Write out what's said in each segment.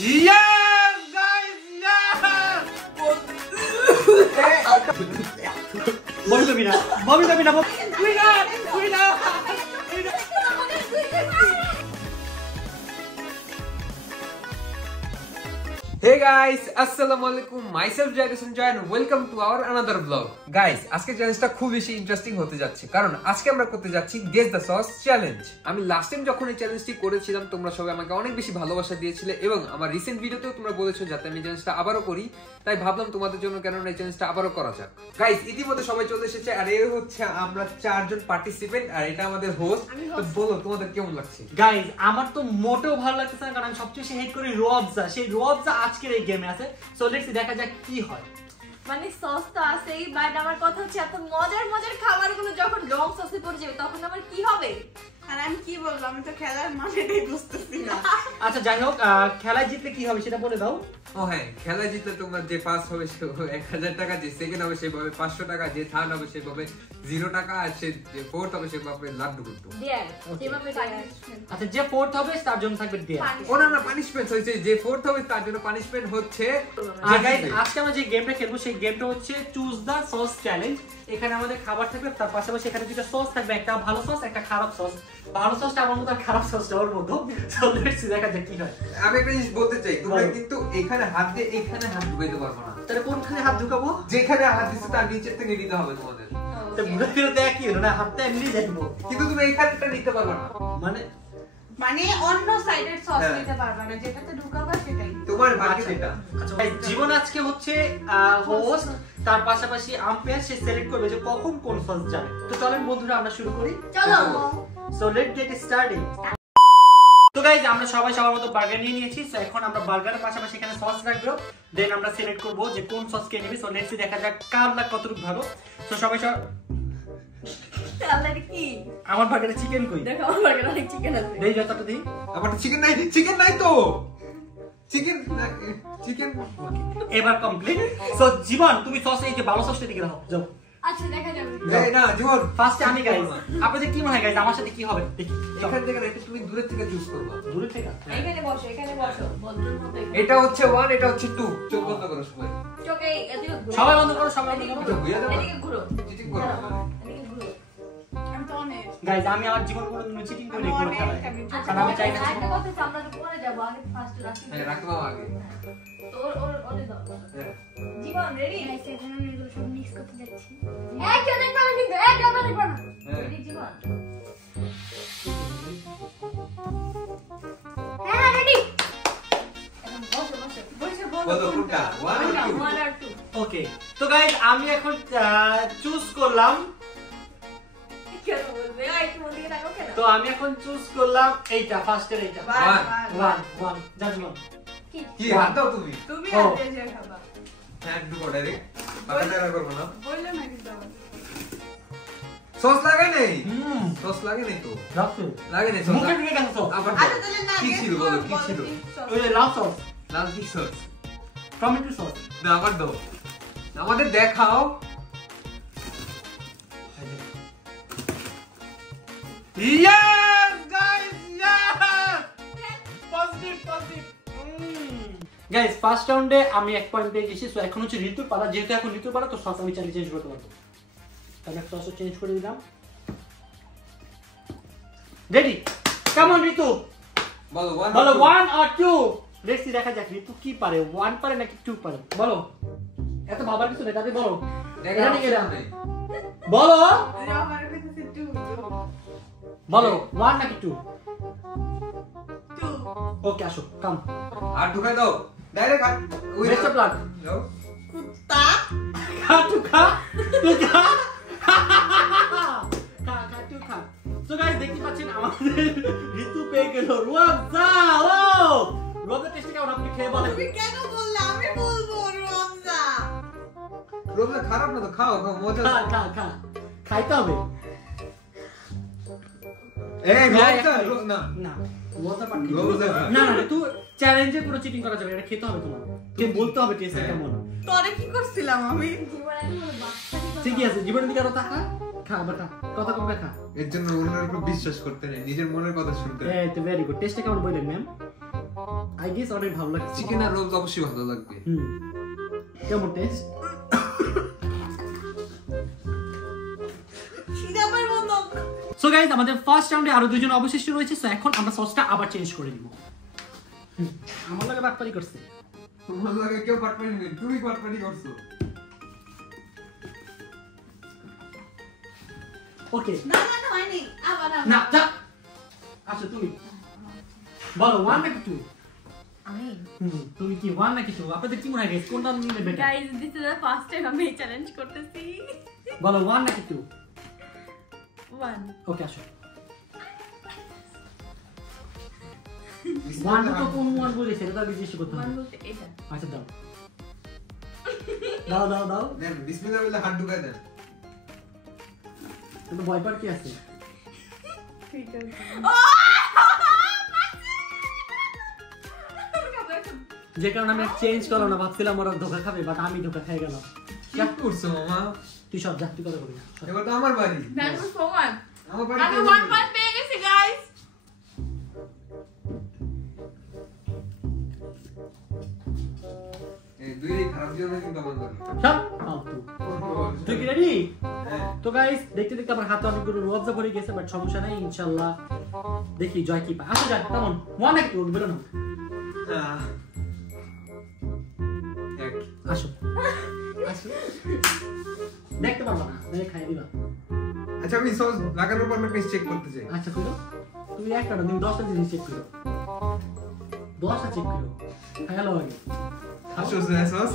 Yes, guys, yes! Bobby Dabina. Winner! Hey guys, Assalamualaikum. Myself Jairus Sanjay and welcome to our another vlog. Guys, আজকে চ্যালেঞ্জটা খুব বেশি interesting হতে যাচ্ছে কারণ আজকে আমরা করতে যাচ্ছি গেস দ্য সস চ্যালেঞ্জ। আমি লাস্ট টাইম যখন এই চ্যালেঞ্জটি করেছিলাম তোমরা সবাই আমাকে অনেক বেশি ভালোবাসা দিয়েছিলে এবং আমার রিসেন্ট ভিডিওতেও তোমরা বলেছো যাতে আমি চ্যালেঞ্জটা আবারও করি, তাই ভাবলাম তোমাদের জন্য কেন এই চ্যালেঞ্জটা আবারও করা যাক। গাইস, ইতিমধ্যে সবাই চলে এসেছে আর এই হচ্ছে আমরা চারজন পার্টিসিপেন্ট আর এটা আমাদের হোস্ট। তো বলো তোমাদের কেমন লাগছে? গাইস, আমার তো মোটেও ভালো লাগতেছে না কারণ আমি সবচেয়ে বেশি হেট করি রোয়াবজা। সেই রোয়াবজা আজকের এই গেমে আছে। সো লেটস সি দেখা যাক কি হয়। মানে সস তো আছেই, বাট আমার কথা হচ্ছে এত মজার মজার খাবারগুলো যখন রং সসে পড়ে যাবে তখন আমার কি হবে? আর আমি কি বলবো, আমি তো খেলার মানেটাই বুঝতেছি না। আচ্ছা যাই হোক, খেলায় জিতলে কি হবে সেটা বলে দাও। ও হ্যাঁ, খেলা জিতলে তোমরা যে ফার্স্ট হবে সে 1000 টাকা, যে সেকেন্ড হবে সে পাবে 500 টাকা, যে থার্ড হবে সে পাবে 0 টাকা, আর যে ফোর্থ হবে সে পাবে লাড্ডু গুড্ডু। আচ্ছা, যে ফোর্থ হবে তার জন্য থাকবে ডিয়ার। ও না, পানিশমেন্ট হচ্ছে যে ফোর্থ হবে তার জন্য পানিশমেন্ট হচ্ছে। আর গাইস, আজকে আমরা যে গেমটা খেলবো সেই গেমটা হচ্ছে চুজ দা সস চ্যালেঞ্জ। এখানে আমাদের খাবার থাকবে, তার পাশাপাশি এখানে দুটো সস থাকবে, একটা ভালো সস একটা খারাপ সস। ভালো সসটা আমার মতো আর খারাপ সসটা ওর মতো। সো লেটস সি দেখা যাক কি হয়। আমি একটা জিনিস বলতে চাই, তোমরা কিন্তু এখানে হাত দিয়ে এখানে হাত ঢুকাইতে পারবে না। তাহলে কোনখানে হাত ঢুকাবো? যেখানে হাত দিচ্ছে তার নিচে থেকে নিতে হবে তোমাদের। তো ঘুরে ফিরে দেখ কি হলো না, হাতটা এমনি যাইবো কিন্তু তুমি এইখানটা নিতে পারবে না। মানে অন্য সাইডের সস নিতে পারবে না, যেটাতে ঢুকাবা সেটাই তোমার ভাগ্য সেটা। আচ্ছা ভাই, জীবন আজকে হচ্ছে হোস্ট, তার পাশাপাশি আম্পায়ার, সে সিলেক্ট করবে যে কখন কোন সস যাবে। তো চলেন বন্ধুরা আমরা শুরু করি। চলো। So let's get started. তো গাইস, আমরা সবাই সবার মতো বার্গার নিয়ে নিয়েছি। সো এখন আমরা বার্গারের পাশাপাশি এখানে সস রাখবো, দেন আমরা সিলেক্ট করব যে কোন সস কে নেবে। সো লেটস সি দেখা যাক কার লাগ কতটুকু ভালো। সো সবাই তাহলে কি আমার বার্গারে চিকেন কই? দেখো আমার বার্গারে অনেক চিকেন আছে। দেই যতটা দেই। আমার চিকেন নাই তো। চিকেন এবার কমপ্লিট। সো জীবন, তুমি সস এই যে ভালো সসটা দিকে দাও, যাও। আচ্ছা দেখা যাবে। এই না জীবন, ফার্স্টে আমি গাইস। আপনাদের কি মনে হয় গাইস আমার সাথে কি হবে দেখি? এখান থেকে এটা তুমি দূরে থেকে চুজ করবে। দূরে থেকে? এখানে বসো ভদ্রের মতো। এটা হচ্ছে 1, এটা হচ্ছে 2। চোখ বন্ধ করো সবাই। চোখে এদিকে ঘুরো। সবাই বন্ধ করো, সবাই বন্ধ করো। এদিকে ঘুরো। চিটিং করো। এদিকে ঘুরো। আমি তো অনেক গাইস, আমি আমার জীবন কোনোদিন চিটিং করি না কোনো খেলায়। আচ্ছা কারণ আমি চাই না। একটা কথা হচ্ছে আমরা তো পরে যাব, আগে ফার্স্ট রাখি। হ্যাঁ, রাখো আগে। তো ওরে দাও। হ্যাঁ। জীবন রেডি? এখন আমি এগুলো সব মিক্স করতে যাচ্ছি। কেউ দেখবে না কিন্তু, কেউ দেখবে না। হ্যাঁ। রেডি জীবন? হ্যাঁ রেডি। এখন বসো। বলো কোনটা? 1 আর 2? 1 আর 2। ওকে, তো গাইস আমি এখন চুজ করলাম। কেন বলবে? একটু ওদিকে তাকাও কেন? তো আমি এখন চুজ করলাম এইটা, ফার্স্টের এইটা। 1 জাজমেন্ট। কি হাত দাও তুমি? তুমি ও। আর যে খাবা হ্যাঁ, একটু ডাইরেক্ট বাটাটা করব না। বললে না কিন্তু আমার সস লাগে নেই? হুম, সস লাগে নেই তো। রাখো। লাগে নেই সস। মুখে ঢুকে গেছে সস। আবার আচ্ছা তাহলে না কি guess ছিল করো, বলো, কি বলো ছিল? কি sauce? ওই যে লাল সস, লাল কি সস? Tomato sauce. না, আবার দাও। আমাদের দেখাও। Yes, guys, yes! Positive. Guys, first রাউন্ডে আমি 1 পয়েন্ট পেয়ে গেছি। সো এখন হচ্ছে ঋতুর পালা। যেহেতু এখন ঋতুর পালা, তো সস আমি চাইলে চেঞ্জ করতে পারবো। তাহলে একটা সস চেঞ্জ করে দিলাম। রেডি? কেমন ঋতু? বলো বলো 1 আর 2। লেটস সি দেখা যাক ঋতু কি পারে, 1 পারে নাকি 2 পারে। বলো, এত ভাবার কিছু নেই, তাতে বলো। দেখা এটা নিয়ে নেই। বলো আমার কাছে 2 বলো 1 নাকি 2? 2 ওকে, আসো কাম। আর ঢুকাই দাও। ডাইরেক্ট আর ওই বেস্ট অফ লাক। দাও। কুত্তা খা টু খা টু খা টু খা। তো গাইস, দেখতে পাচ্ছেন আমাদের ঋতু পেয়ে গেল রোয়াবজা। ও রোয়াবজা টেস্ট কেমন আপনি খেয়ে বলেন। তুমি কেন বললে? আমি বলবো রোজা। রোজা খারাপ না তো, খাও মজা। খা খাইতে হবে। এই রোজা না না, রোয়াবজা পান কি? রোজা না তুই চ্যালেঞ্জে কোনো চিটিং করা যাবে না, এটা খেতে হবে তোমার। তুমি বলতে হবে টেস্টটা কেমন। তোরে কি করছিলাম আমি? জীবন এখন বাচ্চা ঠিকই আছে, জীবনের দিকে আরো তাকা। খা বাটা, কথা কমবে খা। এর জন্য অন্যের উপর বিশ্বাস করতে নেই, নিজের মনের কথা শুনতে নেই। এই তো ভেরি গুড। টেস্টটা কেমন বললেন ম্যাম? আই গেস অনেক ভালো লাগছে। চিকেন আর রোল অবশ্যই ভালো লাগবে। কেমন টেস্ট? সিরাপের মতো। সো গাইস আমাদের ফার্স্ট রাউন্ডে আরো দুইজন অবশিষ্ট রয়েছে। সো এখন আমরা সসটা আবার চেঞ্জ করে দিব। আমার লাগে বাটপারি করছে। তোমার লাগে কেউ পাটপানি নেই, তুমি পাটপানি করছো। ওকে না হয়নি। আবার না যা। আচ্ছা তুমি বলো 1 নাকি 2? আমি তুমি কি 1 নাকি 2? আপনাদের কি মনে হয় গাইস কোনটা নিলে better? Guys this is the first time আমি চ্যালেঞ্জ করতেছি। বলো 1 নাকি 2? 1 ওকে আসো। 1 তো কোন 1 বলেছে এটা তো জিজ্ঞেস করতে 1 হবে। বলতে এটা। আচ্ছা দাও দাও দাও দাও। দেন বিসমিল্লাহ বলে হাত ঢুকায় দেন। তো ভয় পার কি আছে? যে কারণে আমি চেঞ্জ করলাম না, ভাবছিলাম ওরা ধোকা খাবে, বাট আমি ধোকা খেয়ে গেলাম। কি করছো মামা? তুই সব যা, তুই কথা বলি না। এবার তো আমার বাড়ি। That was so much. আমার বাড়ি। আমি 1 পয়েন্ট পেয়ে গেছি গাইস। এই দুইটাই খারাপ জিনিস কিন্তু আমার বাড়ি। সব ফালতু। তুই কি রেডি? হ্যাঁ। তো গাইস দেখতে দেখতে আমার হাতে অনেকগুলো রোয়াবজা ভরে গেছে, বাট সমস্যা নাই, ইনশাআল্লাহ দেখি জয় কি পায়। আসো যাই, কেমন 1 নাকি 2 বলো না। এক। আসো আসো, দেখতে পারবা না, দেখে খাই দিবা। আচ্ছা আমি সস লাগানোর পর আমি চেক করতে চাই। আচ্ছা করো, তুমি একটা না, তুমি 10টা জিনিস চেক করো, 10টা চেক করো। হ্যালো আগে আসো সস।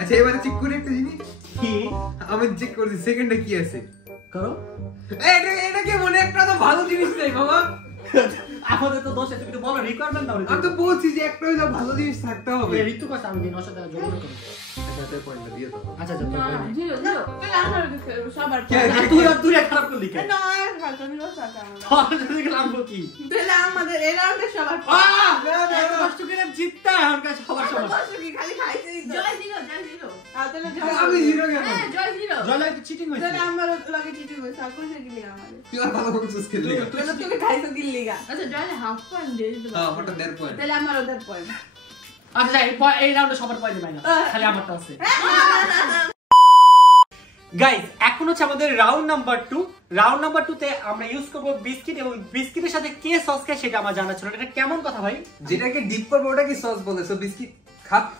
আচ্ছা এবারে চেক করি একটা জিনিস। কি আমি চেক করছি সেকেন্ডে কি আছে। করো? এটা কি মনে একটা তো ভালো জিনিস নেই মামা। আমাদের তো 10 তুমি তো বলো রিকোয়ারমেন্ট দাও। আমি তো বলছি যে একটা হইলো ভালো জিনিস থাকতে হবে। এই ঋতু কথা আমি দিন ওর সাথে যোগাযোগ করব। আচ্ছা তার পয়েন্টটা দিয়ে দাও। আচ্ছা আচ্ছা তো না, জিরো জিরো। তাহলে আমরা খেলবো সবার। তুই খারাপ করলি কেন? না খালতো নিলো সাকা আমরা। তোর যদি গেলাম কি? তাহলে আমাদের এই রাউন্ডে সবার। এত কষ্ট করে জিততে আমার কাছে সবার সমান। কষ্ট কি খালি খাইতেই তো। জয় জিরো, জয় জিরো। তাহলে আমি জিরো কেন? হ্যাঁ, জয় জিরো। জলে কি চিটিং হইছে? তাহলে আমার লাগে চিঠি কইছ আর কইছে কি লিগা আমারে। তুই আর ভালো করে চুজ খেললি। তাহলে তুমি খাইছো কি লিগা। আচ্ছা জয় হাফ পয়েন্ট দিয়ে দিতে হ্যাঁ পারো। ওটা 1.5 পয়েন্ট। তাহলে আমার ওদের পয়েন্ট। আচ্ছা এই রাউন্ডে সবার পয়েন্ট পাই না, খালি আমারটা আছে। গাইস এখন হচ্ছে আমাদের রাউন্ড নাম্বার 2। রাউন্ড নাম্বার 2 তে আমরা ইউজ করব বিস্কিট, এবং বিস্কিটের সাথে কে সস খায় সেটা আমার জানা ছিল। এটা কেমন কথা ভাই? যেটাকে ডিপ করবো ওটা কি সস বলে? সো বিস্কিট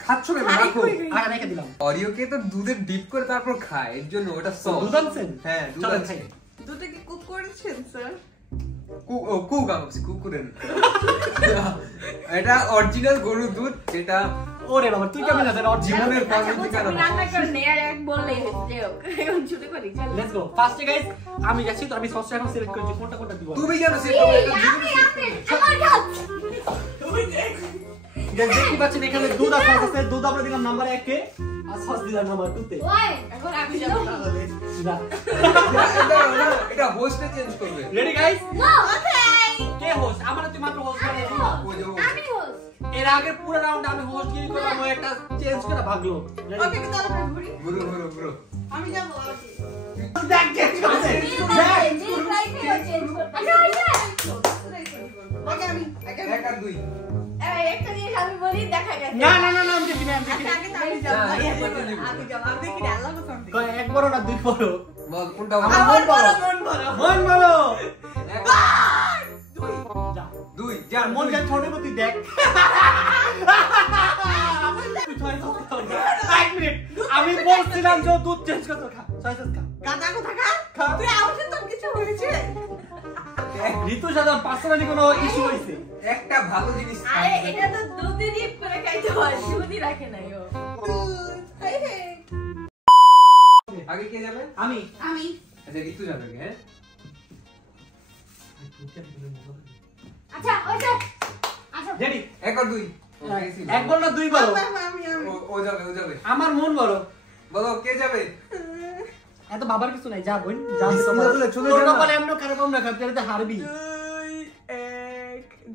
খাচ্ছ কেন? রাখো। আর রেখে দিলাম। অরিওকে তো দুধে ডিপ করে তারপর খায়, এর জন্য ওটা সস। দুধ আনছেন? হ্যাঁ দুধ চলো আছে। খাই। দুটো কি কুক করেছেন স্যার? কুকুরেন। এটা অরিজিনাল গরুর দুধ, যেটা ওরে বাবা তুই কেমন আছিস? জীবনের আচ্ছা, পদ্ধতি বলছি, কারণ আমি রান্না করে নেই আর এক বললেই হয়েছে। যাই হোক, এখন শুরু করি, চলো। Let's go. ফার্স্টে গাইস আমি যাচ্ছি, তো আমি সসটা এখন সিলেক্ট করেছি কোনটা কোনটা দিব। তুমি কেন সেটা এই, আমি আমার কাজ। দেখতে পাচ্ছেন এখানে দুধ আর সস আছে। দুধ আমরা দিলাম নাম্বার 1 এ, আর সস দিলাম নাম্বার 2 তে। ওই, এখন আমি যাব তাহলে। এটা হোস্টে চেঞ্জ করবে। Ready guys? No, okay. কে হোস্ট? আমরা তুই মাত্র হোস্ট আমি বানাইছি। host, আমি host। এর আগে পুরো রাউন্ড আমি হোস্ট গিরি করলাম, ও একটা চেঞ্জ করে ভাগলো। ওকে কি তাহলে ঘুরি? ব্রো আমি যাব। দেখ চেঞ্জ করছে। আগে আমি এক আর দুই। একটা জিনিস আমি বলি, দেখা গেছে। না না না না আমি দেখি না, আমি দেখি না। আগে তো আমি যাব। না, আগে একবার নিবো। যাব। আমি দেখি আল্লাহ কসম। কয় এক বড় না দুই বড়? বল কোনটা আমার বল? মন বড়। মন বড়। মন বড়। এক, যা। দুই যা মন যা ছোট তুই দেখ। তুই ছয় সস খা। এক মিনিট, আমি বলছিলাম যে ও দুধ চেঞ্জ করতে খা। ছয় সস খা। গাদা কথা খা। তুই আমাকে তো কিছু বলেছিস। ঋতুর সাথে পার্সোনালি কোনো ইস্যু হয়েছে? একটা ভালো জিনিস আরে এটা তো দুধে ডিপ করে খাইতে হয়, দুধই রাখে নাই ও। আগে কে যাবে? আমি আমি আচ্ছা ঋতু যাবে আগে, হ্যাঁ? আচ্ছা, ওইটা। আচ্ছা, রেডি? এক আর দুই। ও গেছি। এক বড় না দুই বড়? আমি ও যাবে। আমার মন বড়। বলো কে যাবে? এত বাবার কিছু নাই, যা বোন যা। বিসমিল্লাহ বলে চলে তোর যা না। কপালে এমন খারাপ আমরা খাতে রে হারবি।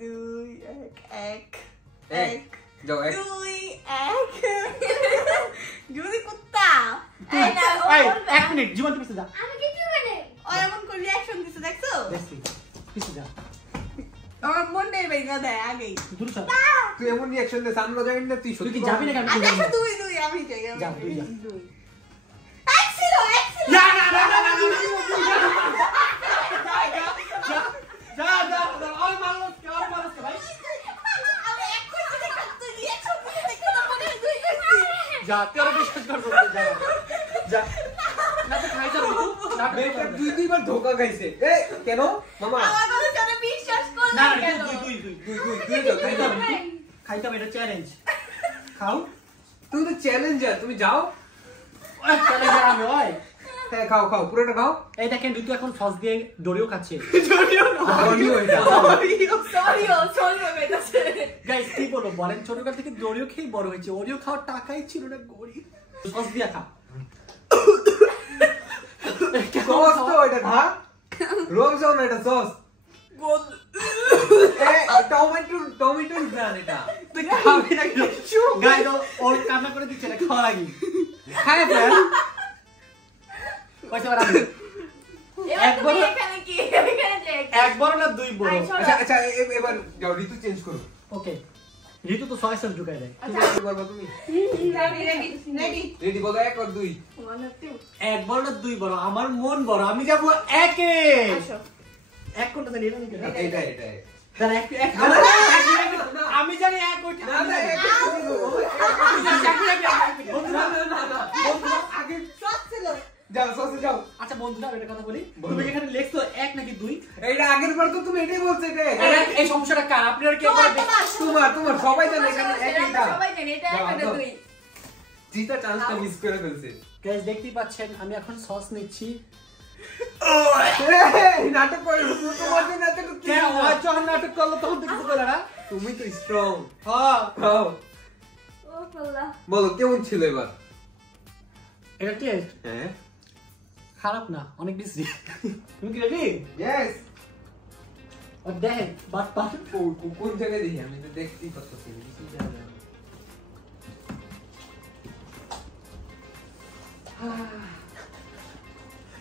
2 1 এক যাও এক। 2 1 যদি কুত্তা এই না, ও এই বলবে। এক মিনিট, জীবন পিছে যা। আমি কিছু বলি। ও এমন করে রিঅ্যাকশন দিছে দেখছো? দেখছি পিছে যা। আমার মনটাই ভেঙে দেয় আগেই। দূর সর। তুই এমন রিঅ্যাকশন দে আমরা জানি না তুই তুই কি সত্যি যাবি না কেন? আচ্ছা দুই দুই আমি যাই যা, তুই যা। দুই এক ছিল না না না না না যা যা আর মানুষ ভাই আমি এক করে দেখলাম তুই রিঅ্যাকশন দিয়ে দেখতে না মনে হয় দুই করছি। যা তোর বিশ্বাস করব যা যা না তো খাই যাবে না মেয়েটা দুইবার ধোকা খাইছে এ কেন মামা আমার কথা শুনে বিশ্বাস করলে না কেন? তুই তুই যাও খাইতে হবে, এটা চ্যালেঞ্জ। খাও তুমি তো চ্যালেঞ্জার তুমি যাও চ্যালেঞ্জ আমি ওই হ্যাঁ খাও খাও পুরোটা খাও এই দেখেন ঋতু এখন সস দিয়ে ডোরিও খাচ্ছে। অডিও এটা সরিও বেটাছে। গাইস কি বলবো বলেন, ছোটকাল থেকে ডোরিও খেয়ে বড় হয়েছে, ওরিও খাওয়ার টাকাই ছিল না, গরিব। সস দিয়ে খা। সস তো এটা খা রোজ যাও না এটা সস টমেটো ব্রান এটা তুই খাবি না কেন? গাইস ওর কান্না করে দিচ্ছে না খাওয়া লাগি। হ্যাঁ ফ্রেন্ড পয়সা বাড়াবি এবার তুমি এখানে কি এখানে যে এক বড় না দুই বড়? আচ্ছা আচ্ছা এবার যাও ঋতু চেঞ্জ করো ওকে ঋতু তো সয় সস ঢুকাই দেয়। কি বলবো তুমি রেডি রেডি রেডি রেডি বলো 1 আর 2 এক বড় না দুই বড়? আমার মন বড়, আমি যাবো একে। আসো এক কোনটা জানি এটা নাকি? এটা এটা দাঁড়া এক আমি জানি এক ওইটা না না আগে সস ছিল যাও সসে যাও আচ্ছা বন্ধুরা একটা কথা বলি, তুমি এখানে লেখছো এক নাকি দুই? এইটা আগের বার তো তুমি এটাই বলছো এটা এই সমস্যাটা কার? আপনারা কি তোমার সবাই জানে এখানে একইটা সবাই জানে এটা একটা দুই জিতা চান্সটা মিস করে ফেলছে গাইস দেখতেই পাচ্ছেন আমি এখন সস নিচ্ছি। এই নাটক করে তোমার জন্য এত কে আজ যখন নাটক করলো তখন তো কিছু বলে না। তুমি তো স্ট্রং হ্যাঁ খাও ও আল্লাহ বলো কেমন ছিল এবার এটা টেস্ট হ্যাঁ খারাপ না, অনেক বেশি। তুমি কি রেডি? ইয়েস আর দেখেন বাট বাট কোন জায়গায় দেখি আমি তো দেখতেই পাচ্ছি কিছু জানা যায় না।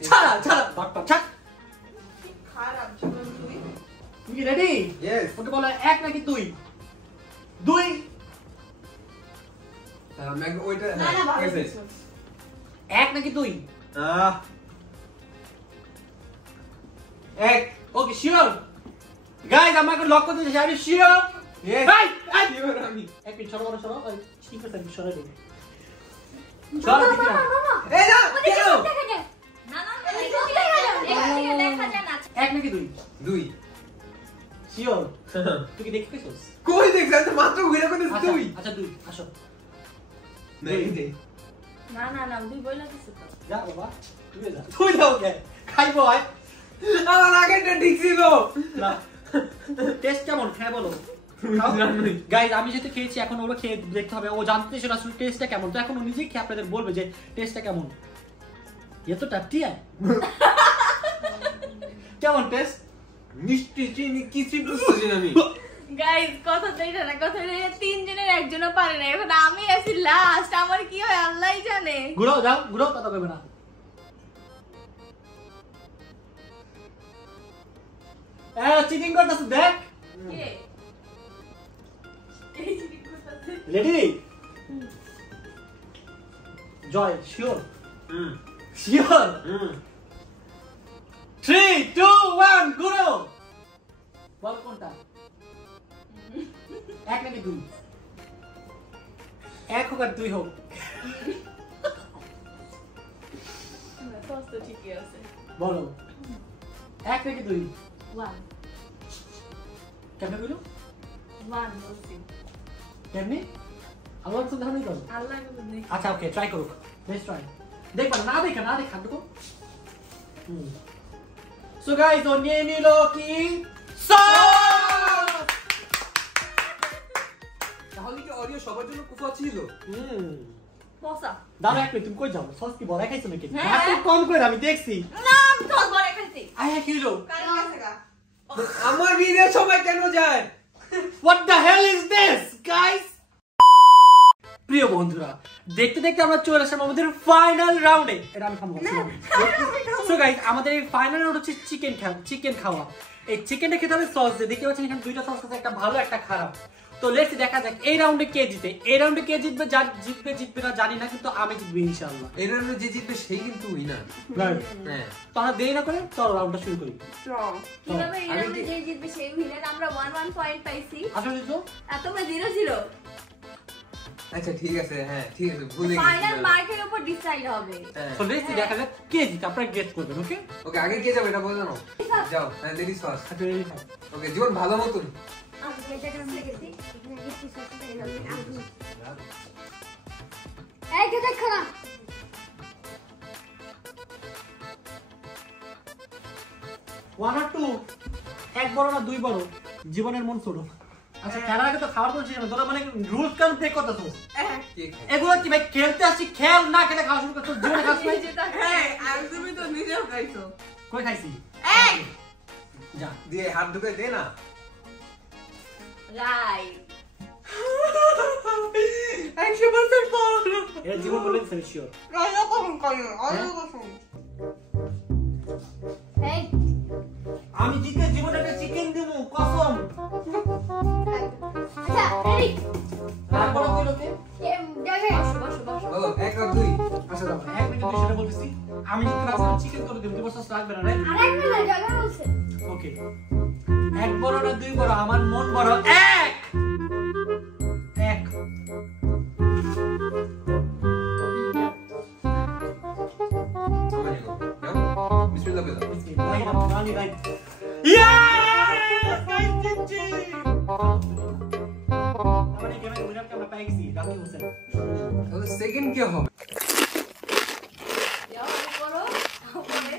ছাড়া ছাড়া বাট বাট ছাড়। খারাপ ছিল তুই তুমি কি রেডি? ইয়েস ওকে বলো এক নাকি দুই? দুই। আমি ওইটা না না ভালো হয়েছে। ছিল এক নাকি দুই? এক ওকে শিওর গাইস আমাকে লক করতে চাই, আমি শিওর। ইয়েস এই এই এবার আমি এক মিনিট সরো সরো ওই ঠিক আছে আমি সরে দিই সরো দিই না। এই না ওদিকে কেন দেখা যায় না না এখানে দেখা যায় না এক নাকি দুই? দুই শিওর তুই কি দেখতে পেছস? কই দেখছ আমি তো মাত্র ঘুরে করে দুই আচ্ছা দুই আসো নেই না না না দুই বইলা দিছে তো যা বাবা তুই যাও কে খাইবো আয় আমার আগেটা ঠিক ছিল না টেস্ট কেমন খাই বলো গাইস আমি যেহেতু খেয়েছি এখন ওরা খেয়ে দেখতে হবে, ও জানতে চাইছে আসলে টেস্টটা কেমন, তো এখন ও নিজেই খেয়ে আপনাদের বলবে যে টেস্টটা কেমন। এত টাট্টি কেমন টেস্ট? মিষ্টি চিনি কিছু বুঝছি না আমি গাইস কথা দেইটা না কথা তিনজনের একজনও পারে না, এখন আমি আছি লাস্ট, আমার কি হয় আল্লাহই জানে। ঘুরাও যাও ঘুরাও কথা কইবে না। চিটিং করতেছ দেখ। কে এই যে করতেছে রেডি? জয় শিওর হুম শিওর হুম 3 2 1 ঘুরাও। বল কোনটা? এক নাকি দুই? এক হোক আর দুই হোক। সস তো ঠিকই আছে বলো এক নাকি দুই? 1 কেমনে বলো 1 বলছি কেমনে? আল্লাহর কাছে ধারণা করো। আল্লাহ কবুল নেই আচ্ছা ওকে ট্রাই করো, লেটস ট্রাই। দেখবা না দেখা দেখো। সো গাইস ও নিয়ে নিল কি সস। তাহলে কি অডিও সবার জন্য কুফা ছিল পসা দাঁড়া এক মিনিট, তুমি কই যাও? সস কি বড় খাইছো নাকি? হ্যাঁ। এত কম করে আমি দেখছি। না আমি তো বড় খাইছি আয়া কি হলো? কার কাছে গা আমার ভিডিও সবাই কেন যায় What the hell is this, guys? প্রিয় বন্ধুরা দেখতে দেখতে আমরা চলে আসলাম আমাদের ফাইনাল রাউন্ডে। এটা আমি খাবো। সো গাইস আমাদের এই ফাইনাল রাউন্ড হচ্ছে চিকেন খাওয়া। এই চিকেনটা খেতে হবে সস দিয়ে। দেখতে পাচ্ছেন এখানে দুইটা সস আছে, একটা ভালো একটা খারাপ। তো লেটস দেখা যাক এই রাউন্ডে কে জিতে। এই রাউন্ডে কে জিতবে, জিতবে না জানি না, কিন্তু আমি জিতবো ইনশাআল্লাহ। এই রাউন্ডে যে জিতবে সেই কিন্তু উইনার। হ্যাঁ, তো আমরা দেরি না করে চলো রাউন্ডটা শুরু করি। কিভাবে এই রাউন্ডে যে জিতবে সেই উইনার। আমরা 1 পয়েন্ট পাইছি। আসলে তো আর তোমরা 0-0। আচ্ছা ঠিক আছে, হ্যাঁ ঠিক আছে, ভুলে গেছি। ফাইনাল মার্কের উপর ডিসাইড হবে। তো লেটস দেখা যাক কে জিতে, আপনারা গেস করবেন। ওকে ওকে, আগে কে যাবে এটা বলে দাও। যাও, হ্যাঁ লেডিস ফার্স্ট। আচ্ছা রেডি থাক। ওকে, জীবন ভালো মতন। আমি এটা কাম লেগেছি এখানে কিছু সস্তা হয়ে যাবে এই যে দেখো না 1 আর 2 এক বড় না দুই বড়, জীবনের মন ছোট। আচ্ছা খেলার আগে তো খাবার বলছি না, তোরা মানে রুলস কানুন ব্রেক করতেছস। কে খায়? এগুলো কি ভাই খেলতে আসছি, খেল না খেলে খাওয়া শুরু করছস, জীবনে খাস নাই। তুমি তো নিজেও খাইছো। কই খাইছি এই যা দিয়ে হাত ঢুকে দে না। রাইট। 100% পারো। এর জীবন বলে দিছেন শিওর। রাজা কখন করো? আরো কখন? এই আমি জিতে জীবনে একটা চিকেন দেবো কসম। আচ্ছা রেডি তারপর কি লোকে যাবে বলো 1 আর 2। আচ্ছা দাও 1 মিনিট দুইটা বলতেছি। আমি জিতে রাখলাম চিকেন করে দেব, তুমি সস রাখবে না, রাইট? আরেক মিনিট যাবে বলছে ওকে, এক বড় না দুই বড়, আমার মন বড়। এক এক বিসমিল্লাহ বলো। রানি রাইট। ইয়েস গাইস জিতছি। মানে গেমে উইনারকে আমরা পেয়ে গেছি, রাকি হোসেন। তাহলে সেকেন্ড কে হবে? যাও করো। তারপরে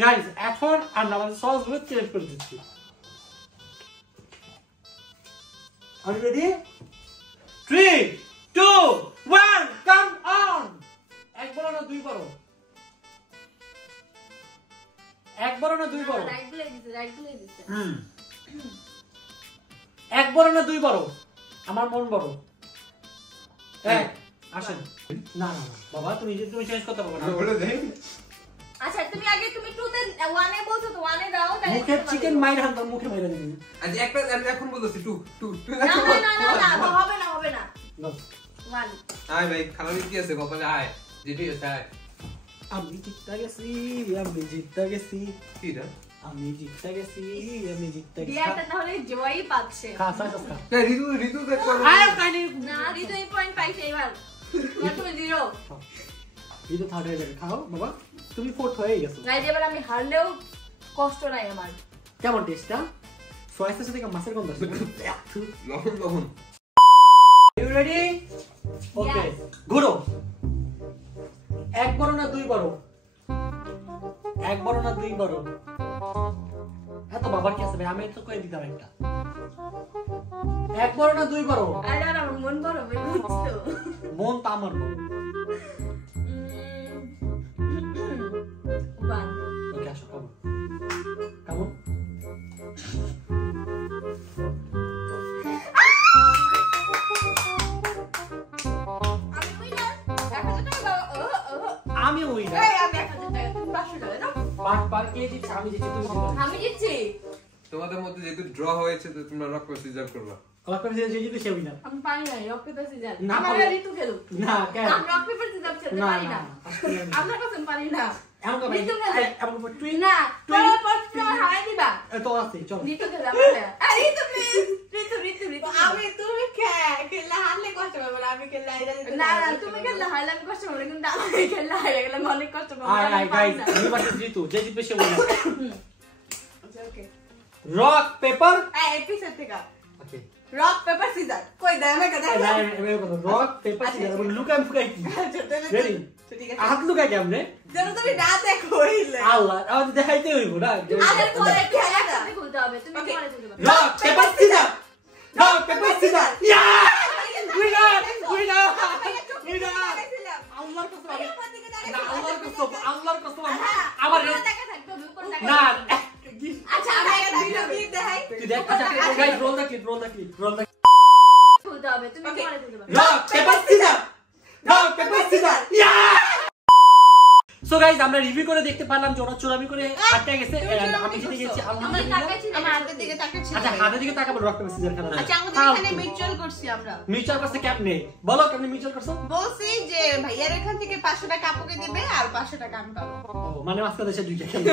গাইস এখন আমরা আমাদের সসগুলো চেঞ্জ করে দিচ্ছি। আর রেডি 3 2 1 কাম অন। এক বড় না দুই বড়, এক বড় না দুই বড়, রাইট গুলো দিছে। এক বড় না দুই বড়, আমার মন বড়। এক আসেন। না না না বাবা, তুমি চেঞ্জ করতে পারবে না। বলে দে। আচ্ছা তুমি আগে তুমি 2 তে 1 এ বলছো তো 1 এ দাও তাহলে মুখে চিকেন মাইর হান, তোর মুখে মাইরা দিবি। আচ্ছা একটা আমি এখন বলতেছি 2 না তো হবে না। না 1 আয় ভাই, খালামি কি আছে কপালে? আয় যেটি আছে আয়। আমি জিততে গেছি, আমি জিততে গেছি, কি রে? আমি জিততে গেছি, আমি জিততে গেছি। বিয়ারটা তাহলে জয়ই পাচ্ছে। খাস খাস খা। না ঋতু দেখো আয় কাইনি না রিতো এই পয়েন্ট পাইছে এবার। তুমি 0। এই তো থার্ড হয়ে যাবে। খাও বাবা, তুমি ফোর্থ হয়ে গেছো। গাইজ এবার আমি হারলেও কষ্ট নাই আমার। কেমন টেস্টটা? সয়েসের সাথে মাছের গন্ধ আসছে। লবণ। You ready? ওকে ঘুরো। এক বড় না দুই বড়, এক বড় না দুই বড়। এত বাবার কি আছে ভাই, আমি তো কই দিতাম একটা। এক বড় না দুই বড়, আরে আমার মন বড় বুঝছো। মন তো আমার বড়। 1 ওকে আসো কেমন কেমন আমি ওই না পাঁচ পার কে জিতছে, আমি জিতছি তুমি জিতছো। আমি জিতছি। তোমাদের মধ্যে যেহেতু ড্র হয়েছে তো তোমরা রক পেপার সিজার করবা। রক পেপার সিজার যে জিতবে সে উইনার। আমি পারি না রক পেপার সিজার। না, আমার পারি- ঋতু খেলুক। না কেন? আমি রক পেপার সিজার খেলতে না পারি না না। আমরা কসম পারি না। এমন তো ভাই ঋতু খেলে। এমন তুই না তোরা পড়তে হারাই দিবা। তো আছে চল। ঋতু খেলে আমরা। আরে ঋতু প্লিজ। ঋতু আমি তুমি খেললে হারলে কষ্ট পাবো না, আমি খেললে আইরা দিতে না পারবো। তুমি খেললে হারলে আমি কষ্ট পাবো না, কিন্তু আমি খেললে হারে গেলে আমি অনেক কষ্ট পাবো। আয় আমি আয় পারি গাইস, না। এই বারে জিতু যে জিতবে সে উইনার। আচ্ছা, ওকে। রক পেপার এই এপিসোড থেকে ওকে রক পেপার সিজার কই দেয় আমাকে দেয় না এমন কথা রক পেপার সিজার বল লুকাম ফুকাই কি রেডি ঠিক আছে হাত লুকাই কেমনে? যেন তুমি না দেখো হইলে আল্লাহ আমাদের দেখাইতে হইব না। আরে পরে একসাথে খুলতে হবে, তুমি Okay. পরে খুলতে পারবে। Rock paper scissor, rock paper scissor. Yeah winner winner winner. আল্লাহর কসম না, আল্লাহর কসম আল্লাহর কসম আমার উপরে দেখা থাকবে, উপরে দেখা না থাকবে। আচ্ছা আমি একটা ভিডিও ক্লিপ দেখাই তুই দেখ আচ্ছা গাইস রোল দ্য ক্লিপ খুলতে হবে, তুমি Okay. পরে খুলতে পারবে। Rock paper scissor, rock paper scissor. Yeah so guys আমরা রিভিউ করে দেখতে পারলাম যে ওরা চোরামি করে আটকে গেছে আমি জিতে গেছি আলহামদুলিল্লাহ। আমার হাতের দিকে তাকাচ্ছি আচ্ছা হাতের দিকে তাকাবো রক্ত সিজার খেলা। আচ্ছা আমাদের এখানে মিউচুয়াল করছি আমরা। মিউচুয়াল করছে কেমনে বলো, কেমনে মিউচুয়াল করছো? বলছি যে ভাইয়ার এখান থেকে 500 টাকা আপুকে দিবে আর 500 টাকা আমি পাবো। ও মানে আজকে দেশে দুইটা খেলা।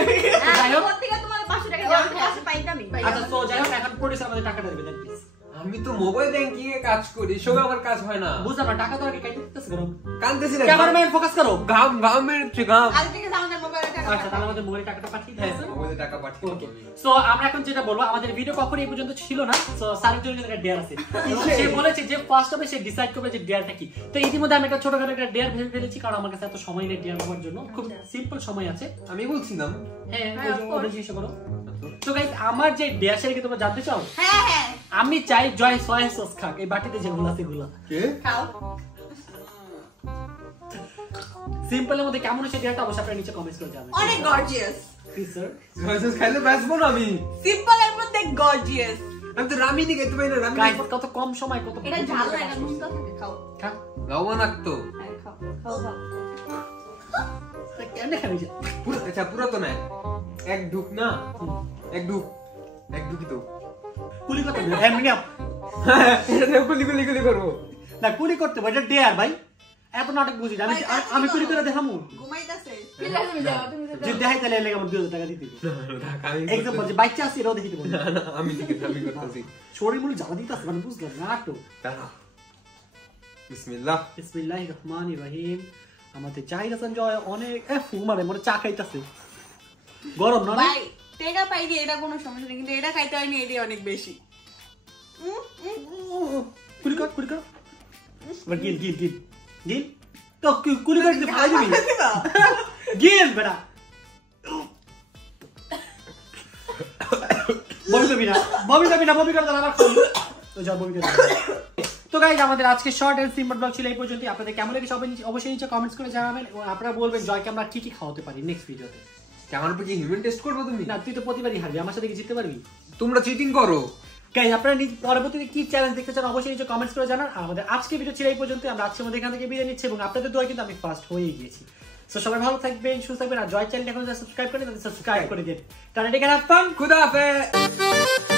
যাই হোক ওর থেকে তোমার 500 টাকা দেওয়ার কাছে পাইতামই। আচ্ছা তো যাই হোক এখন প্রোডিউসার আমাদের টাকাটা দেবে দেন প্লিজ। আমি তো মোবাইল ব্যাংকিং এ কাজ করি, সব আমার কাজ হয় না। বুঝলাম না টাকা তো আগে কাইতে দিতেছ করো। কানতেছি না, ক্যামেরাম্যান ফোকাস করো। গাম মেরেছে গাম। আজ থেকে আমাদের মোবাইলে টাকা আচ্ছা তাহলে আমাদের মোবাইলে টাকাটা পাঠিয়ে হ্যাঁ, দিয়েছেন। মোবাইলে টাকা পাঠিয়ে ওকে দিবি। সো আমরা এখন যেটা বলবো আমাদের ভিডিও কখনো এই পর্যন্ত ছিল না। সো সারির জন্য একটা ডেয়ার আছে এবং সে বলেছে যে ফার্স্ট হবে সে ডিসাইড করবে যে ডেয়ারটা কি। তো ইতিমধ্যে আমি একটা ছোটখাটো একটা ডেয়ার ভেবে ফেলেছি কারণ আমার কাছে এত সময় নেই ডেয়ার হওয়ার জন্য, খুব সিম্পল সময় আছে। আমি বলছিলাম হ্যাঁ ওই জিনিসটা করো। তো গাইস আমার যে ডেয়ার সেটা কি তোমরা জানতে চাও? হ্যাঁ হ্যাঁ আমি চাই জয় সয়া সস খাক এই বাটিতে যেগুলো আছে এগুলো কে খাও। সিম্পলের মধ্যে কেমন হচ্ছে ডেয়ারটা অবশ্যই আপনারা নিচে কমেন্টস করে জানাবেন। অনেক গর্জিয়াস। প্লিজ স্যার জয়সেস খাইলে বাঁচবো না আমি। সিম্পলের মধ্যে গর্জিয়াস। আমি তো রামিনি খেতে পারি না। গাইস রামিনি কত কম সময় কত এটা ঝাল না, এটা নুনটা থাকে, খাও। খা লবণাক্ত। হ্যাঁ, খাও, খাও, খাও। কেমনে খাবি যা আচ্ছা পুরো তো না, এক ঢুক না, এক ঢুকি তো। কুলি করতে হবে এমনি এটা গুলি গুলি গুলি করবো। না কুলি করতে হবে এটা ডেয়ার ভাই এত নাটক বুঝি না আমি কুলি করে দেখামু ঘুমাইতাছে। ফিরে তুমি যাও, তুমি যে যাও। দেখাই তাহলে লেগে আমার 2000 টাকা দিতে হবে এক্সাম্পল যে বাচ্চা আছে এরাও দেখিতে বলি আমি করতেছি। শরীর মুলি জ্বালা দিতেছে মানে বুঝলাম না নাটক। বিসমিল্লাহ। বিসমিল্লাহির রহমানির রহিম। আমাদের জাহির হাসান জয় অনেক ফু মারে মনে চা খাইতাছে গরম না ভাই টেকা পাইনি এটা কোনো সমস্যা নেই কিন্তু এটা খাইতে হয়নি এটাই অনেক বেশি। কুলি কর এবার গিল তো কুলি করে দিতে ভাই দিবি গিল বেটা বমি করে দাঁড়া আমার তো যা বমি করে তো গাইজ আমাদের আজকে শর্ট এন্ড সিম্পল ব্লগ ছিল এই পর্যন্তই। আপনাদের কেমন লেগেছে অবশ্যই নিচে কমেন্টস করে জানাবেন এবং আপনারা বলবেন জয়কে আমরা কি খাওয়াতে পারি নেক্সট ভিডিওতে। আমার উপর কি হিউম্যান টেস্ট করবো তুমি? না তুই তো প্রতিবারই হারবি, আমার সাথে কি জিততে পারবি? তোমরা চিটিং করো। গাইজ আপনারা পরবর্তীতে কি চ্যালেঞ্জ দেখতে চান অবশ্যই নিচে কমেন্টস করে জানান। আমাদের আজকে ভিডিও ছিল এই পর্যন্ত। আমরা আজকের মধ্যে এখান থেকে বিদায় নিচ্ছি এবং আপনাদের দোয়া কিন্তু আমি ফার্স্ট হয়ে গিয়েছি। সো সবাই ভালো থাকবেন, সুস্থ থাকবেন আর জয় চ্যানেল এখন সাবস্ক্রাইব করেন তাদের সাবস্ক্রাইব করে দিন। Tata take care, have fun, খুদা হাফেজ।